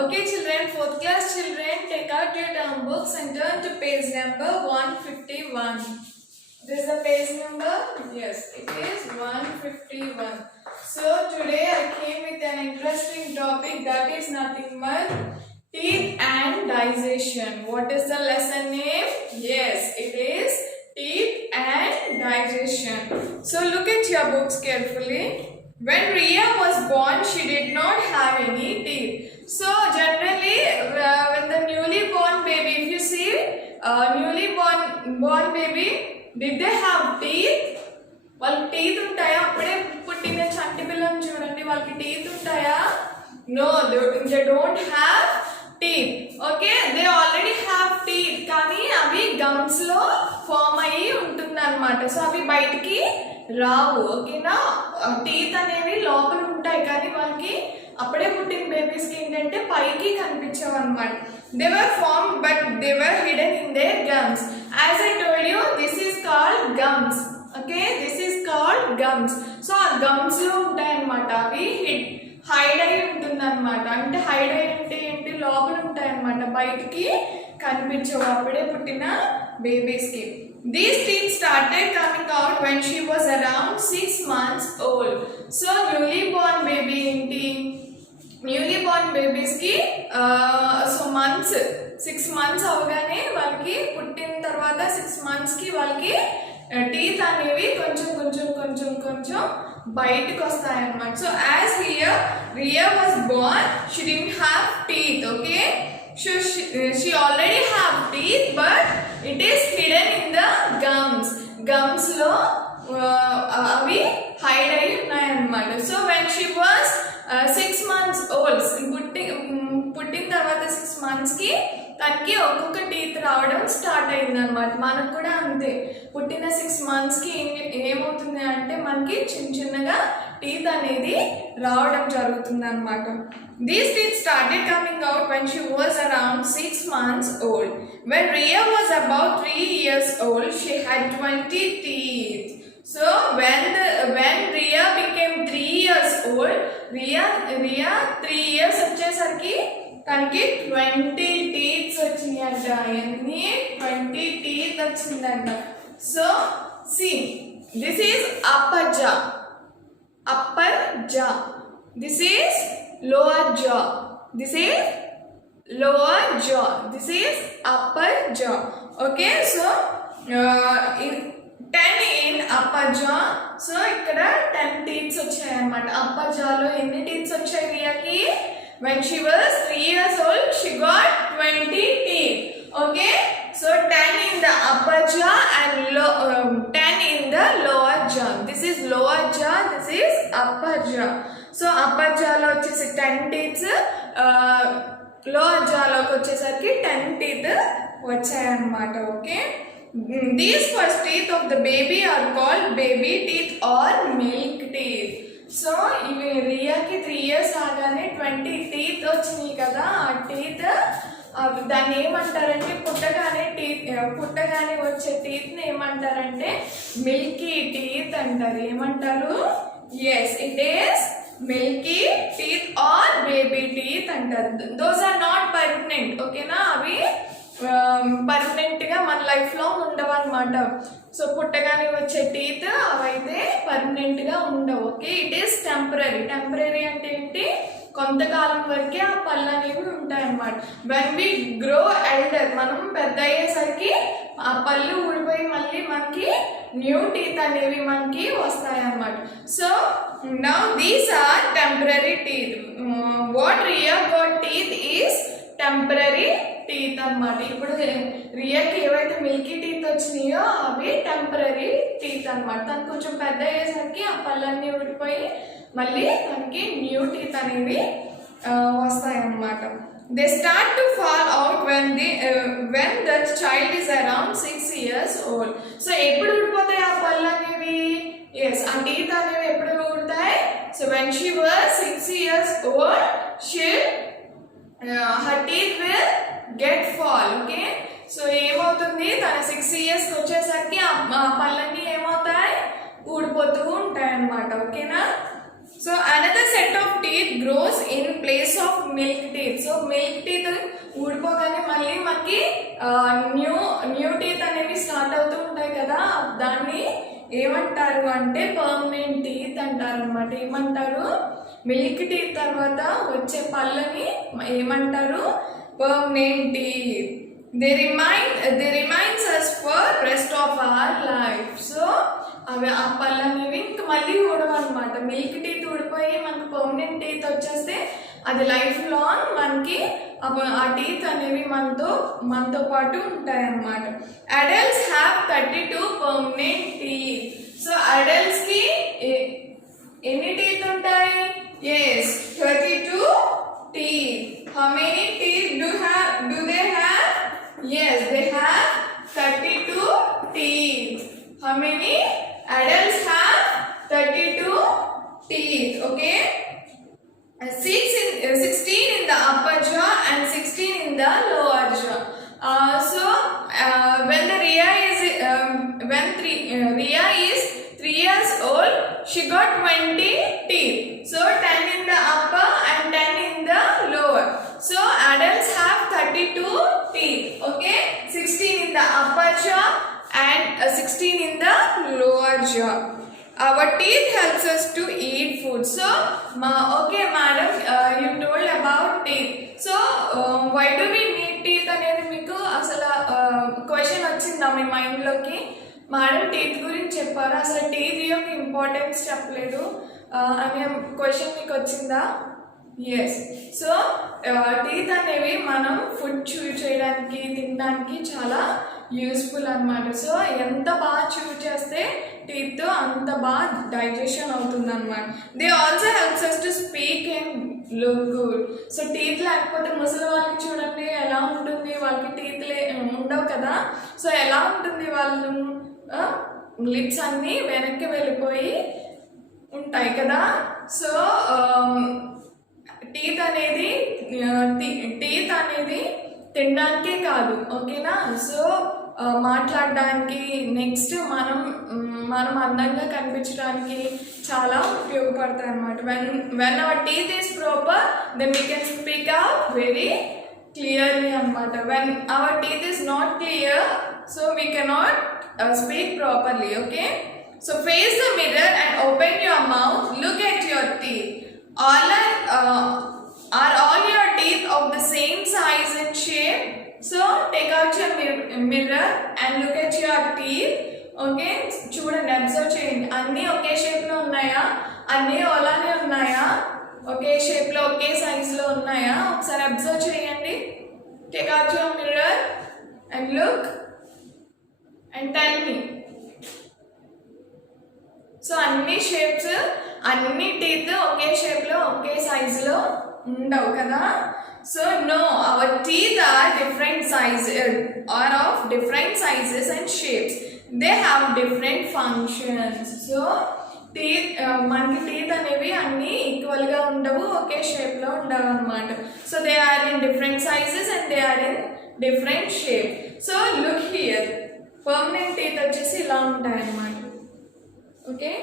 Okay children, 4th class children, take out your term books and turn to page number 151. This is the page number? Yes, it is 151. So today I came with an interesting topic that is nothing but teeth and digestion. What is the lesson name? Yes, it is teeth and digestion. So look at your books carefully. When Ria was born, she did not have any teeth. So generally, when the newly born baby, if you see newly born baby, did they have teeth? వాళ్ళకి teeth ఉంటాయా? అప్పుడే పుట్టిన చంటి పిల్లని చూడండి, వాళ్ళకి teeth ఉంటాయా? No, they don't have teeth. Okay, they already have teeth, కానీ అవి గమ్స్ లో ఫామ్ అయ్యి ఉంటుంది అనమాట. సో అవి బయటికి రావు. ఓకేనా, టీత్ అనేవి లోపల ఉంటాయి, కానీ వాళ్ళకి అప్పుడే పుట్టిన బేబీస్కి ఏంటంటే పైకి కనిపించవు అనమాట. They were form but they were hidden in their gums. As I told you, this is called gums. Okay, this is called gums. So ఆ గమ్స్ లో ఉంటాయి అనమాట. అవి హైడ్ అయి ఉంటుంది అనమాట. అంటే హైడ్ అయి అంటే ఏంటి, లోపల ఉంటాయి అనమాట, బయటికి కనిపించవు అప్పుడే పుట్టిన బేబీస్కి. These teeth started coming out when she was around 6 months old. So newly born baby ఏంటి, న్యూలీ బోర్న్ బేబీస్కి సో మంత్స్ 6 months అవగానే వాళ్ళకి పుట్టిన తర్వాత 6 monthsకి వాళ్ళకి టీత్ అనేవి కొంచెం కొంచెం కొంచెం కొంచెం బయటకు వస్తాయన్నమాట. So as Riya was born, she didn't have teeth. Okay, so she already have teeth but it is hidden in the gums lo avi hide ayi unnai annamata. So when she was 6 months old, పుట్టిన తర్వాత 6 months కి తనకి ఒక్కొక్క teeth రావడం start అయింది అనమాట. మనకు కూడా అంతే, పుట్టిన 6 months కి ఏమవుతుంది అంటే మనకి చిన్న చిన్నగా టీత్ అనేది రావడం జరుగుతుంది అనమాట. These teeth started coming out when she was around 6 months old. When Ria was about 3 years old, she had 20 teeth. So when Ria became 3 years old, Ria 3 years వచ్చేసరికి తనకి 20 teeth వచ్చినాయంట. ఎన్ని 20 teeth వచ్చిందంట. So see, this is upper jaw. This is lower jaw. This is lower jaw. This is upper jaw. Okay, so 10 in upper jaw. So ikkada 10 teeth వచ్చాయి అన్నమాట. Upper జాలో ఎన్ని teeths వచ్చాయి రియాకి? When she was 3 years old, she got 20 teeth. Okay, so 10 in the upper jaw and 10 in the lower jaw. This is lower jaw, this is upper jaw. So upper jaw lo వచ్చేసి 10 teeth, lower jaw లోకి వచ్చేసరికి 10 teeth వచ్చాయి అన్నమాట. Okay, these first teeth of the baby are called baby teeth or milk teeth. So ఇవి రియాకి 3 years ఆగానే 20 teeth వచ్చినాయి కదా. ఆ teeth దాన్ని ఏమంటారంటే పుట్టగానే వచ్చే టీత్ని ఏమంటారంటే మిల్కీ టీత్ అంటారు. ఏమంటారు? Yes, it is milky teeth or baby teeth అంటారు. Those are not permanent. ఓకేనా, అవి పర్మనెంట్ గా మన లైఫ్ లో ఉండవు అనమాట. సో పుట్టగానే వచ్చే టీత్ అవైతే పర్మనెంట్ గా ఉండవు. Okay, it is temporary. Temporary అంటే ఏంటి, కొంతకాలం వరకే ఆ పళ్ళు అనేవి ఉంటాయి అన్నమాట. వెన్ వి గ్రో ఎల్డర్, మనం పెద్ద అయ్యేసరికి ఆ పళ్ళు ఊడిపోయి మళ్ళీ మనకి న్యూ టీత్ అనేవి మనకి వస్తాయి అన్నమాట. So now these are temporary teeth. What Riya got teeth is temporary teeth అన్నమాట. ఇప్పుడు రియాకి ఏవైతే మిల్కీ టీత్ వచ్చినాయో అవి టెంపరీ టీత్ అన్నమాట. తను కొంచెం పెద్ద అయ్యేసరికి ఆ పళ్ళన్నీ ఊడిపోయి మళ్ళీ తనకి న్యూ టీత్ అనేవి వస్తాయి అన్నమాట. They start to fall out when the child is around 6 years old. So ఎప్పుడు ఊడిపోతాయి ఆ పళ్ళు అనేవి? ఎస్, ఆ టీత్ అనేవి ఎప్పుడు ఊడతాయి? So when she was 6 years old, her teeth will get fall. Okay, so ఏమవుతుంది, తన 6 years వచ్చేసరికి ఆ పళ్ళన్నీ ఏమవుతాయి, ఊడిపోతూ ఉంటాయి అన్నమాట. ఓకేనా, So another set of teeth grows in place of milk teeth. So milk teeth ఊడిపోగానే మళ్ళీ మనకి న్యూ టీత్ అనేవి స్టార్ట్ అవుతూ ఉంటాయి కదా, దాన్ని ఏమంటారు అంటే పర్మనెంట్ టీత్ అంటారు అనమాట. ఏమంటారు? మిల్క్ టీత్ తర్వాత వచ్చే పళ్ళని ఏమంటారు? Permanent teeth. They reminds us for rest of our life. So అవి ఆ పళ్ళు అనేవి ఇంకా మళ్ళీ ఊడవన్నమాట. మిల్క్ టీత్ ఊడిపోయి మనకు పర్మనెంట్ టీత్ వచ్చేస్తే అది లైఫ్ లాంగ్ మనకి ఆ టీత్ అనేవి మనతో పాటు ఉంటాయి అన్నమాట. Adults have 32 permanent teeth. So adults కి ఎన్ని టీత్ ఉంటాయి? Yes, 32 teeth. How many teeth do they have? Yes, they have 32 teeth. How many? Adults have 32 teeth. Okay. 16 in the upper jaw and 16 in the lower jaw. When Ria is 3 years old, she got 20 teeth. So 10 in the upper and 10 in the lower. So adults have 32 teeth. Okay, 16 in the upper jaw and 16 in the lower jaw. Our teeth helps us to eat food. So okay madam, you told about teeth. So why do we need teeth అనేది మీకు అసలు question వచ్చిందా మీ mind లోకి? Madam teeth గురించి చెప్పారు, అసలు teeth యొక్క importance చెప్పలేదు అనే క్వశ్చన్ మీకు వచ్చిందా? ఎస్. సో టీత్ అనేవి మనం ఫుడ్ చూ చేయడానికి తినడానికి చాలా యూస్ఫుల్ అన్నమాట. సో ఎంత బాగా చూ చేస్తే టీత్ అంత బాగా డైజెషన్ అవుతుంది అనమాట. They also helps us to speak and look good. So teeth లేకపోతే ముసలి వాళ్ళకి చూడండి ఎలా ఉంటుంది, వాళ్ళకి టీత్ ఉండవు కదా. సో ఎలా ఉంటుంది, వాళ్ళు లిప్స్ అన్నీ వెనక్కి వెళ్ళిపోయి ఉంటాయి కదా. సో టీత్ అనేది తినడానికే కాదు, ఓకేనా. సో మాట్లాడడానికి, నెక్స్ట్ మనం అందంగా కనిపించడానికి చాలా ఉపయోగపడతాయి అన్నమాట. when our teeth is proper, then we can speak out very clearly అన్నమాట. when our teeth is not clear, so we cannot speak properly. Okay, so face the mirror and open your mouth. Look at your teeth. Are all your teeth of the same size and shape? So take out your mirror and look at your teeth. Okay, చూడండి, observe చేయండి. అన్నీ ఒకే shape లో ఉన్నాయా? అన్నీ అలానే ఉన్నాయా? ఒకే shape లో ఒకే size లో ఉన్నాయా? ఒకసారి అబ్జర్వ్ చేయండి. Take out your mirror and look and tell me. So అన్ని షేప్స్, అన్ని టీత్ ఒకే షేప్ లో ఒకే సైజ్ లో ఉండవు కదా. So no, our teeth are different sizes, are of different sizes and shapes. They have different functions. So teeth, మనకి teeth అనేవి అన్ని equal గా ఉండవు, ఒకే షేప్ లో ఉండవు అన్నమాట. So they are in different sizes and they are in different shape. So look here, permanent teeth వచ్చేసి ఇలా ఉంటాయి అన్నమాట. Okay,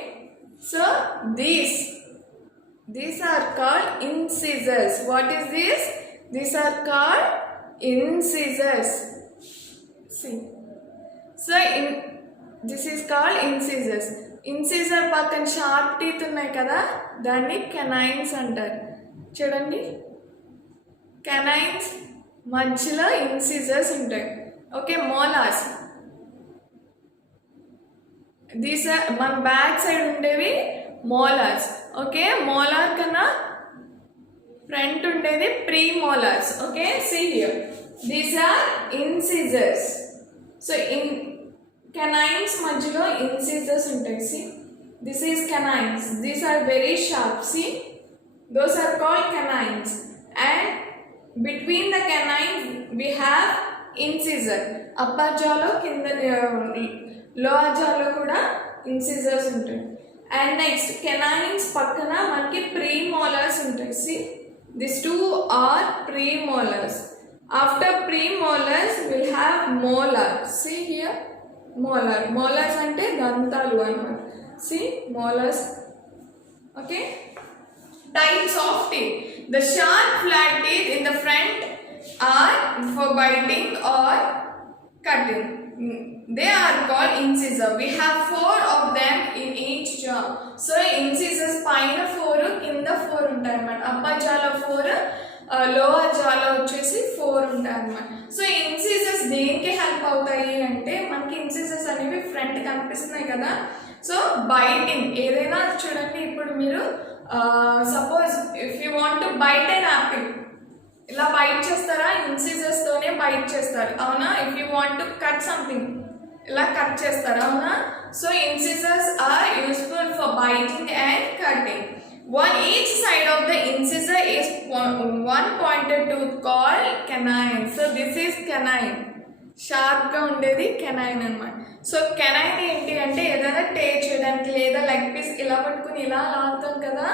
so these are called incisors. What is this? These are called incisors. See, so this is called incisors. Incisor పక్కన sharp teeth ఉన్నాయి కదా, దాన్ని canines అంటారు. చూడండి, canines మధ్యలో incisors ఉంటాయి. Okay, molars. దీస్ ఆర్ మన బ్యాక్ సైడ్ ఉండేవి molars. ఓకే, molar కన్నా ఫ్రంట్ ఉండేది premolars. Okay, see here, these are incisors. So canines మధ్యలో ఇన్సిజర్స్ ఉంటాయి. See, this is canines. These are very sharp. See, those are called canines. And between the canines we have incisor. Upper జాలో కింద lower జాలో కూడా incisors ఉంటాయి. And next canines పక్కన మనకి premolars ఉంటాయి. See, these two are premolars. After premolars we'll have molars. See here, molars అంటే దంతాలు అన్నమాట. See, molars. Okay, types of teeth. The sharp flat teeth in the front are for biting or cutting. They are called incisor. We have 4 of them in each jaw. So incisors paina 4 kinda 4 ఉంటాయి అన్నమాట. upper jaw లో 4 lower జాలో వచ్చేసి 4 ఉంటాయి అన్నమాట. So incisors దేనికి help అవుతాయి అంటే మనకి ఇన్సిజర్స్ అనేవి ఫ్రంట్ కనిపిస్తున్నాయి కదా. సో బైటింగ్ ఏదైనా చూడండి, ఇప్పుడు మీరు suppose if you want to bite an apple, ఇలా బైట్ చేస్తారా? ఇన్సిజర్స్ తోనే బైట్ చేస్తారు, అవునా? If you want to cut something, ఇలా కట్ చేస్తారు, అవునా? So incisors are useful for biting and cutting. Each side of the incisor is one pointed tooth called canine. So this is canine. Sharp గా ఉండేది canine అన్నమాట. So canine ఏంటి అంటే ఏదైనా take చేయడానికి, లేదా లెగ్ పీస్ ఇలా పట్టుకుని ఇలా లాగుతాం కదా,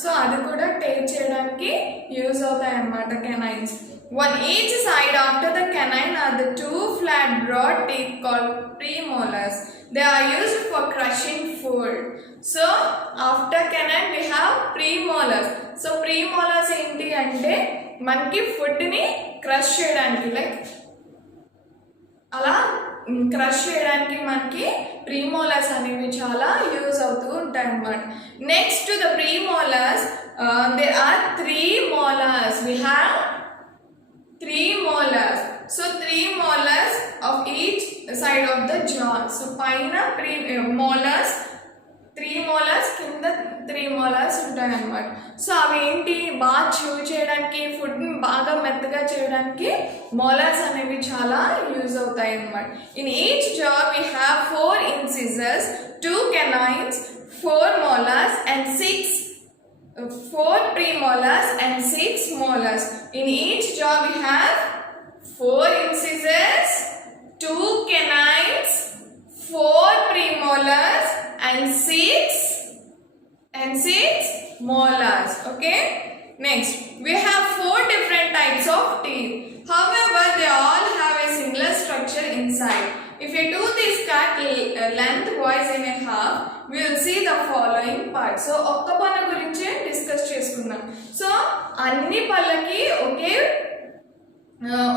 సో అది కూడా టేక్ చేయడానికి యూజ్ అవుతాయి అన్నమాట canines. Each side after the canine are the 2 flat broad teeth called premolars. They are used for crushing food. So after canine we have premolars. So premolars ఏంటి అంటే మనకి ఫుడ్ ని crush చేయడానికి, like అలా crush చేయడానికి మనకి ప్రీమోలర్స్ అనేవి చాలా యూజ్ అవుతూ ఉంటాయి అన్నమాట. Next the premolars there are 3 molars. We have 3 molars. So 3 molars of each side of the jaw. So paina molars 3 molars, కింద 3 molars ఉంటాయి అన్నమాట. సో అవి ఏంటి, బాగా chew చేయడానికి, ఫుడ్ ని బాగా మెత్తగా చేయడానికి molars అనేవి చాలా యూజ్ అవుతాయి అన్నమాట. ఇన్ ఈచ్ జా we have 4 incisors, 2 canines, 4 molars and 4 premolars and 6 molars. In each jaw we have 4 incisors, 2 canines, 4 premolars and 6 molars. Okay, next we have 4 different types of teeth. However, they all have a similar structure inside. If a tooth is cut lengthwise in a half, we will see the following parts. So ఒక్క పళ్ళ గురించి discuss చేసుకుందాం. So అన్ని పళ్ళకి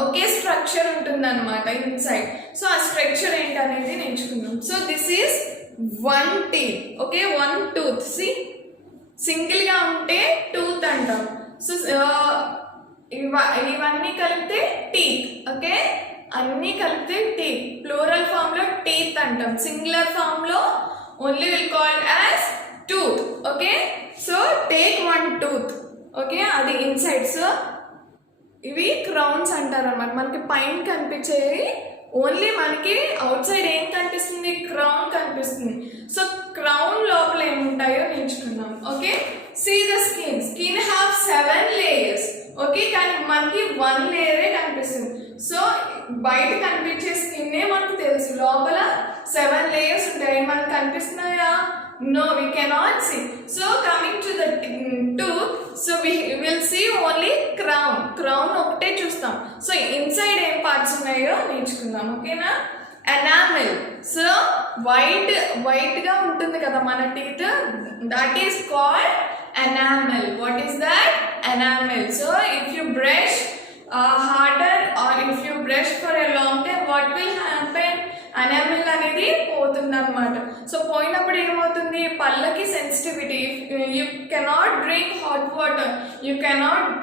ఒకే structure ఉంటుందన్నమాట inside. So ఆ structure ఏంటనేది నేర్చుకుందాం. So this is 1 teeth. Okay, 1 tooth. See single గా ఉంటే టూత్ అంటాం. సో ఇవన్నీ కలిపితే టీత్. ఓకే, అన్ని కలిపితే టీత్. ప్లూరల్ ఫామ్ లో టీత్ అంటాం. సింగులర్ ఫామ్ లో only will called as tooth. Okay, so take 1 tooth. Okay, అది ఇన్సైడ్. సో ఇవి క్రౌన్స్ అంటారు అన్నమాట. మనకి పైన కనిపించేవి ఓన్లీ మనకి అవుట్ సైడ్ ఏం కనిపిస్తుంది, క్రౌన్ కనిపిస్తుంది. సో క్రౌన్ లోపల ఏముంటాయో నేర్చుకుందాం. Okay, see the skin have 7 layers. Okay, కానీ మనకి 1 లేయరే కనిపిస్తుంది. సో బయట కనిపించే స్కిన్నే మనకు తెలుసు, లోపల 7 layers ఉంటాయి. మనకు కనిపిస్తున్నాయా? No, we cannot see. So coming to the tooth, so we will see only crown. Crown ఒకటే చూస్తాం. సో ఇన్సైడ్ ఏం పార్ట్స్ ఉన్నాయో నేర్చుకుందాం. ఓకేనా? ఎనామెల్. సో వైట్ గా ఉంటుంది కదా మన teeth, that is called enamel. What is that? Enamel. So if you brush harder or if you brush for a long time, what will happen? Enamel అనేది పోతుంది అన్నమాట. సో పోయినప్పుడు ఏమవుతుంది, పళ్ళకి sensitivity. You cannot drink hot water, you cannot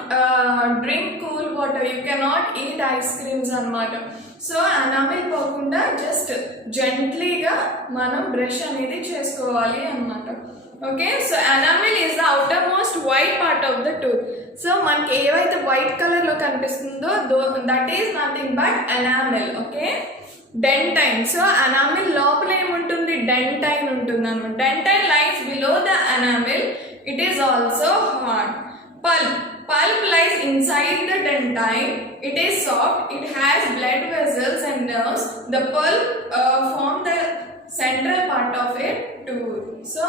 drink cool water, you cannot eat ice creams అన్నమాట. So enamel పోకుండా just జెంట్లీగా మనం బ్రష్ అనేది చేసుకోవాలి అన్నమాట. Okay, so enamel is the outer most white part of the tooth. So మనకి ఏవైతే white colour లో కనిపిస్తుందో that is nothing but enamel. Okay, dentine. So enamel లోపల ఏముంటుంది, డెంటైన్ ఉంటుంది అన్నమాట. Dentine lies below the enamel. It is also hard. Pulp lies inside the dentine. It is soft. It has blood vessels and nerves. The pulp form the central part of a tooth. So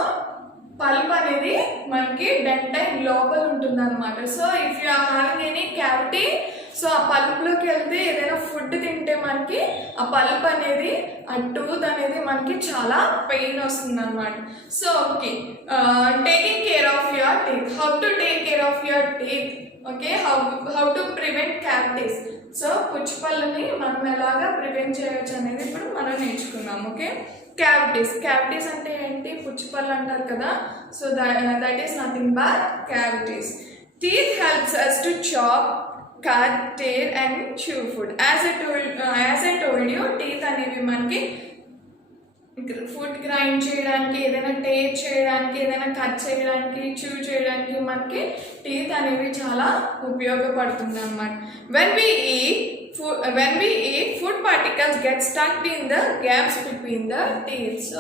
pulp అనేది మనకి dentine లోపల ఉంటుంది అనమాట. So if you are having any cavity, so ఆ పల్ప్లోకి వెళ్తే ఏదైనా food తింటే మనకి ఆ పల్ప్ అనేది ఆ టూత్ అనేది మనకి చాలా పెయిన్ వస్తుంది అనమాట. So okay, taking care of your teeth. How to take care of your teeth? Okay, how to prevent cavities. So పుచ్చిపళ్ళని మనం ఎలాగా ప్రివెంట్ చేయొచ్చు అనేది ఇప్పుడు మనం నేర్చుకుందాం. ఓకే, క్యావిటీస్ అంటే ఏంటి? పుచ్చిపళ్ళు అంటారు కదా. So that is nothing but cavities. Teeth helps us to chop, cut, tear and chew food. As I told you, teeth అనేవి మనకి ఫుడ్ గ్రైండ్ చేయడానికి, ఏదైనా టేర్ చేయడానికి, ఏదైనా కట్ చేయడానికి, చూ చేయడానికి మనకి టీత్ అనేవి చాలా ఉపయోగపడుతుంది అన్నమాట. when we eat food particles get stuck in the gaps between the teeth. So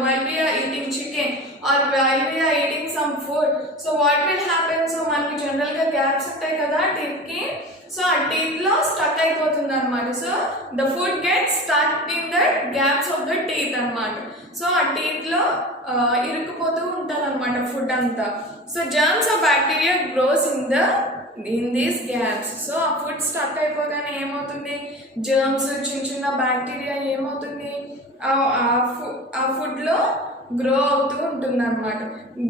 while we are eating chicken or while we are eating some food, so what will happen? So మనకి general గా gaps ఉంటాయి కదా teeth కి. So ఆ teeth లో stuck అయిపోతుంది అనమాట. So the food get stuck in the gaps of the teeth అనమాట. సో ఆ టీత్ లో ఇరుక్కుపోతూ ఉంటుంది అనమాట ఫుడ్ అంతా. So germs of bacteria gross in these gaps. So ఆ ఫుడ్ స్టక్ అయిపోగానే ఏమవుతుంది? జర్మ్స్, చిన్న బ్యాక్టీరియా ఏమవుతుంది? ఆ ఫుడ్ లో గ్రో అవుతూ ఉంటుంది అనమాట.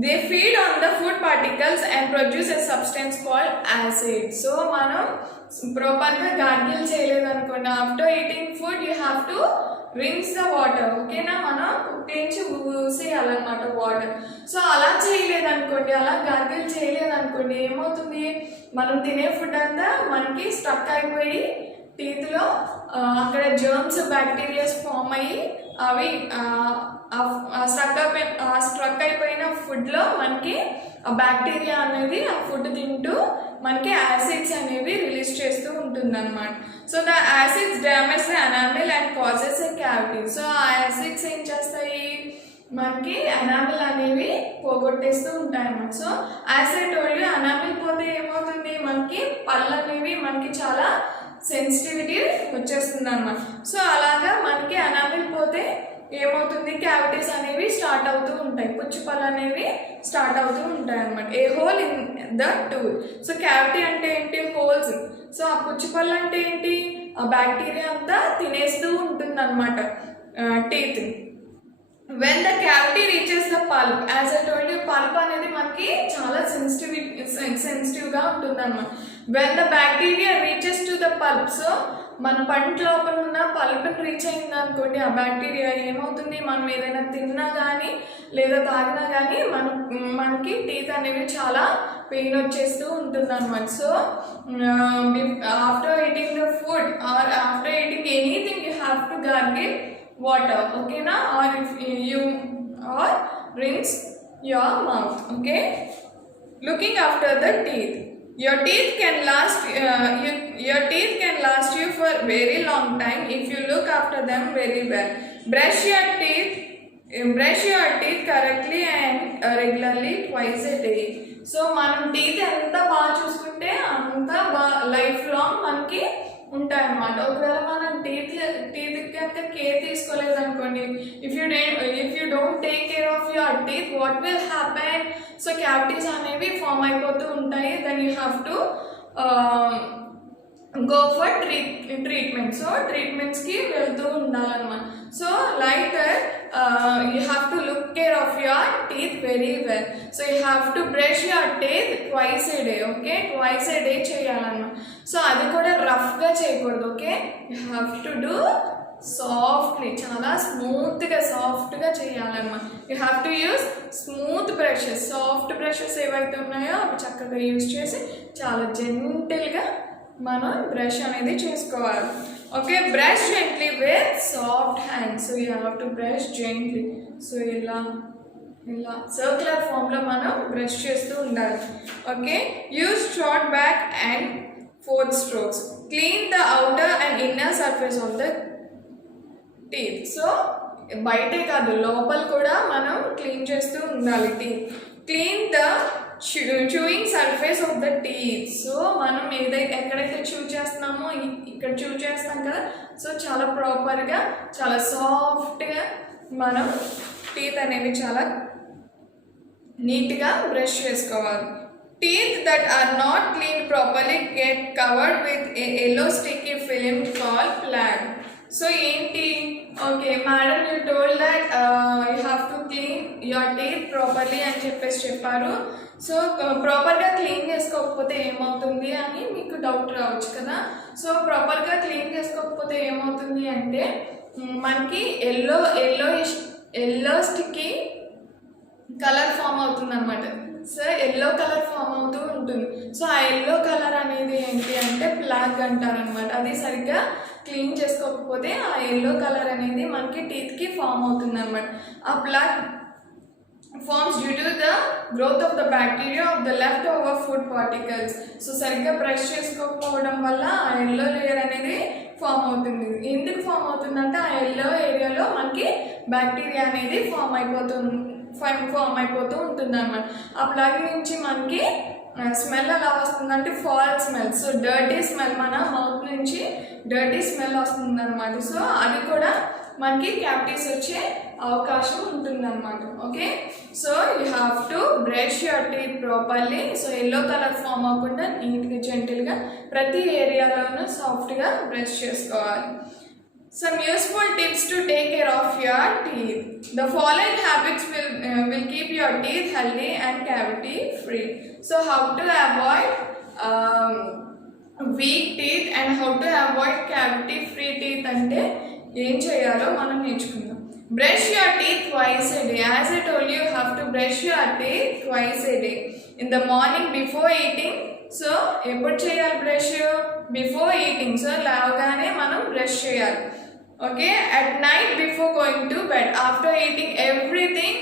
They feed on the food particles and produce a substance called acid. So మనం ప్రాపర్గా గార్గిల్ చేయలేదు అనుకోండి, after eating food you have to rinse the water. ఓకేనా, మనం కుట్టించి ఊసేయాలన్నమాట వాటర్. సో అలా చేయలేదనుకోండి, అలా గార్గిల్ చేయలేదనుకోండి, ఏమవుతుంది? మనం తినే ఫుడ్ అంతా మనకి స్టక్ అయిపోయి టీత్లో అక్కడ జర్మ్స్, బ్యాక్టీరియాస్ ఫామ్ అయ్యి అవి స్ట్రక్ అయిపోయిన ఫుడ్లో మనకి ఆ బ్యాక్టీరియా అనేది ఆ ఫుడ్ తింటూ మనకి యాసిడ్స్ అనేవి రిలీజ్ చేస్తూ ఉంటుంది అనమాట. So the acids damage the enamel and causes a cavity. So ఆ యాసిడ్స్ ఏం చేస్తాయి? మనకి ఎనామిల్ అనేవి పోగొట్టేస్తూ ఉంటాయి అన్నమాట. సో యాసిడ్ ఓన్లీ ఎనామిల్ పోతే ఏమవుతుంది? మనకి పళ్ళు అనేవి మనకి చాలా సెన్సిటివిటీ వచ్చేస్తుంది అన్నమాట. సో అలాగా మనకి ఎనామిల్ పోతే ఏమవుతుంది? క్యావిటీస్ అనేవి స్టార్ట్ అవుతూ ఉంటాయి, పుచ్చిపళ్ళు అనేవి స్టార్ట్ అవుతూ ఉంటాయి అన్నమాట. A hole in the tooth. So cavity అంటే ఏంటి? హోల్స్. సో ఆ పుచ్చిపళ్ళు అంటే ఏంటి? ఆ బ్యాక్టీరియా అంతా తినేస్తూ ఉంటుంది అనమాట teeth. when the cavity reaches the pulp, as I told you, pulp అనేది మనకి చాలా సెన్సిటివ్గా ఉంటుంది అన్నమాట. when the bacteria reaches to the pulp, so మన పంట లోపల ఉన్న పల్ప్ని రీచ్ అయింది అనుకోండి, ఆ బ్యాక్టీరియా ఏమవుతుంది? మనం ఏదైనా తిన్నా కానీ లేదా తాగినా కానీ మనకి టీత్ అనేవి చాలా పెయిన్ వచ్చేస్తూ ఉంటుంది అనమాట. So after eating the food or after eating anything you have to gargle water, okay na, or if you or rinse your mouth. Okay, looking after the teeth. Your teeth can last you for very long time if you look after them very well. Brush your teeth correctly and regularly twice a day. So మనం teeth ఎంత బాగా చూసుకుంటే అంత life long మనకి ఉంటాయి అన్నమాట. ఒకవేళ మనం టీత్ కనుక కేర్ తీసుకోలేదు అనుకోండి, if you don't take care of your teeth, what will happen? So cavities అనేవి ఫామ్ అయిపోతూ ఉంటాయి. Then you have to go for treatment. So ట్రీట్మెంట్స్కి వెళ్తూ ఉండాలన్నమాట. So like that you have to look care of your teeth very well. So you have to brush your teeth twice a day. Okay, twice a day చేయాలన్నమాట. So అది కూడా రఫ్గా చేయకూడదు. Okay, you have to do softly, చాలా సాఫ్ట్గా చేయాలన్నమాట. You have to use smooth brushes. Soft brushes ఏవైతే ఉన్నాయో అవి చక్కగా యూజ్ చేసి చాలా జెంటిల్గా మనం బ్రష్ అనేది చేసుకోవాలి. Okay, brush gently with soft hands. So you have to brush gently. So ఇలా సర్క్యులర్ ఫామ్లో మనం బ్రష్ చేస్తూ ఉండాలి. Okay, use short back and 4 strokes. Clean the outer and inner surface of the teeth. So బయటే కాదు, లోపల కూడా మనం క్లీన్ చేస్తూ ఉండాలి teeth. Clean the chewing surface of the teeth. So మనం ఎక్కడైతే చూ చేస్తున్నామో ఇక్కడ చూ చేస్తాం కదా, సో చాలా ప్రాపర్గా చాలా సాఫ్ట్గా మనం టీత్ అనేవి చాలా నీట్గా బ్రష్ చేసుకోవాలి. Teeth that are not cleaned properly get covered with a yellow sticky film called plaque. So ఏంటి okay madam you told that you have to clean your teeth properly అని చెప్పారు. సో ప్రాపర్గా clean చేసుకోకపోతే ఏమవుతుంది అని మీకు doubt రావచ్చు కదా. సో ప్రాపర్గా క్లీన్ చేసుకోకపోతే ఏమవుతుంది అంటే మనకి ఎల్లో స్టిక్కీ కలర్ ఫామ్ అవుతుంది అనమాట. సో ఎల్లో కలర్ ఫామ్ అవుతూ ఉంటుంది. సో ఆ ఎల్లో కలర్ అనేది ఏంటి అంటే ప్లాక్ అంటారనమాట. అది సరిగ్గా క్లీన్ చేసుకోకపోతే ఆ ఎల్లో కలర్ అనేది మనకి టీత్కి ఫామ్ అవుతుంది అనమాట. ఆ plaque forms due to the growth of the bacteria of the left over food particles. So సరిగ్గా బ్రష్ చేసుకోకపోవడం వల్ల ఆ ఎల్లో లేయర్ అనేది ఫామ్ అవుతుంది. ఎందుకు ఫామ్ అవుతుందంటే ఆ ఎల్లో ఏరియాలో మనకి బ్యాక్టీరియా అనేది ఫామ్ అయిపోతూ ఉంటుంది అనమాట. ఆ ప్లగ్ నుంచి మనకి స్మెల్ ఎలా వస్తుందంటే fall smell. So dirty smell, మన మౌత్ నుంచి డర్టీ స్మెల్ వస్తుంది అనమాట. సో అది కూడా మనకి క్యావిటీస్ వచ్చే అవకాశం ఉంటుంది అనమాట. Okay, so you have to brush your teeth properly. So yellow colour form అవ్వకుండా నీట్గా జెంటిల్గా ప్రతి ఏరియాలోనూ సాఫ్ట్గా బ్రష్ చేసుకోవాలి. Some useful tips to take care of your teeth. The following habits will keep your teeth healthy and cavity free. So how to avoid weak teeth and how to avoid cavity free teeth ante em cheyalo manam nechukundaam. Brush your teeth twice a day. As I told you, you have to brush your teeth twice a day. In the morning before eating. So eppudu cheyali brush? Before eating. So lavagane manam brush cheyali. Okay, at night before going to bed, after eating everything,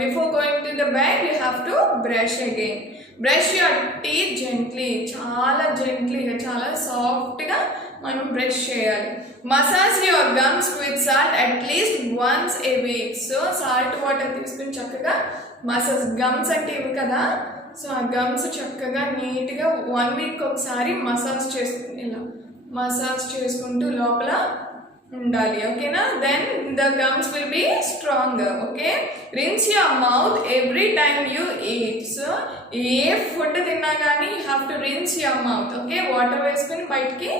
before going to the bed, you have to brush again. Brush your teeth gently, chala gently, chala soft ga manam brush cheyali. Massage your gums with salt at least once a week. So salt water తీసుకుని చక్కగా massage, gums అంటే ఇవి కదా. So ఆ gums చక్కగా నీట్గా 1 week ఒకసారి massage చేసుకుంటూ లోపల ఉండాలి. ఓకేనా? Then the gums will be stronger. Okay, rinse your mouth every time you eat. So ఏ ఫుడ్ తిన్నా కానీ you have to rinse your mouth. Okay, water వేసుకుని బయటికి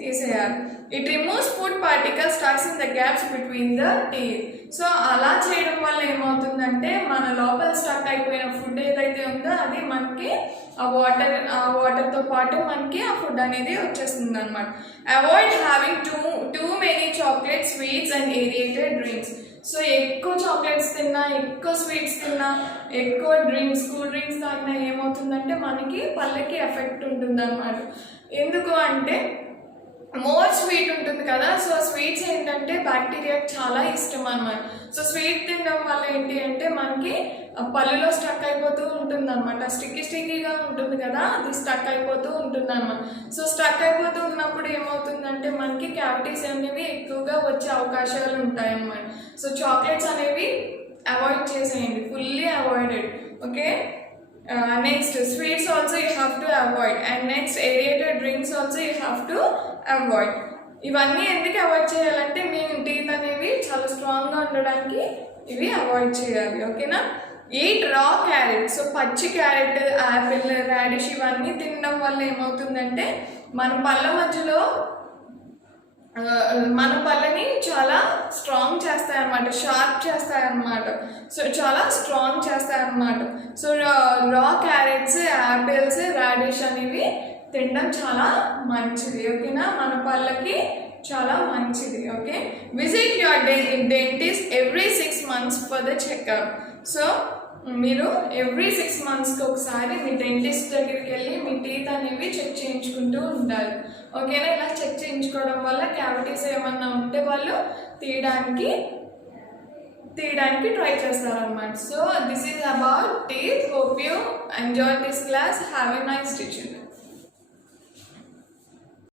తీసేయాలి. It removes food particles stucks in the gaps between the teeth. So అలా చేయడం వల్ల ఏమవుతుందంటే మన లోపల స్టక్ అయిపోయిన ఫుడ్ ఏదైతే ఉందో అది మనకి ఆ వాటర్తో పాటు మనకి ఆ ఫుడ్ అనేది వచ్చేస్తుంది అనమాట. Avoid having too many chocolate, sweets and aerated drinks. So ఎక్కువ చాక్లెట్స్ తిన్నా, ఎక్కువ స్వీట్స్ తిన్నా, ఎక్కువ కూల్ డ్రింక్స్ తాగినా ఏమవుతుందంటే మనకి పళ్ళకి ఎఫెక్ట్ ఉంటుంది అనమాట. ఎందుకు అంటే మోర్ స్వీట్ ఉంటుంది కదా. సో స్వీట్స్ ఏంటంటే బ్యాక్టీరియాకి చాలా ఇష్టం అన్నమాట. సో స్వీట్ తినడం వల్ల ఏంటి అంటే మనకి పళ్ళులో స్టక్ అయిపోతూ ఉంటుంది అనమాట. స్టిక్కీగా ఉంటుంది కదా, అది స్టక్ అయిపోతూ ఉంటుంది అనమాట. సో స్టక్ అయిపోతూ ఉన్నప్పుడు ఏమవుతుందంటే మనకి క్యావిటీస్ అనేవి ఎక్కువగా వచ్చే అవకాశాలు ఉంటాయి అన్నమాట. సో చాక్లెట్స్ అనేవి అవాయిడ్ చేసేయండి, fully avoided. Okay, next sweets also you have to avoid, and next aerated drinks also you have to avoid. ఇవన్నీ ఎందుకు అవాయిడ్ చేయాలంటే మీ టీత్ అనేవి చాలా స్ట్రాంగ్గా ఉండడానికి ఇవి అవాయిడ్ చేయాలి. ఓకేనా? ఈట్ రా క్యారెట్. సో పచ్చి క్యారెట్, యాపిల్, రాడిష్ ఇవన్నీ తినడం వల్ల ఏమవుతుందంటే మన పళ్ళని చాలా స్ట్రాంగ్ చేస్తాయన్నమాట, షార్ప్ చేస్తాయన్నమాట. సో చాలా స్ట్రాంగ్ చేస్తాయన్నమాట. సో రా క్యారెట్స్, యాపిల్స్, రాడిష్ అనేవి తినడం చాలా మంచిది. ఓకేనా? మన పళ్ళకి చాలా మంచిది. Okay, visit your dentist every 6 months for the checkup. So మీరు ఎవ్రీ 6 monthsకి ఒకసారి మీ డెంటిస్ట్ దగ్గరికి వెళ్ళి మీ టీత్ అనేవి చెక్ చేయించుకుంటూ ఉండాలి. ఓకేనా? ఇలా చెక్ చేయించుకోవడం వల్ల క్యావిటీస్ ఏమన్నా ఉంటే వాళ్ళు తీయడానికి ట్రై చేస్తారన్నమాట. So this is about teeth. Hope you enjoy this class. Have a nice day.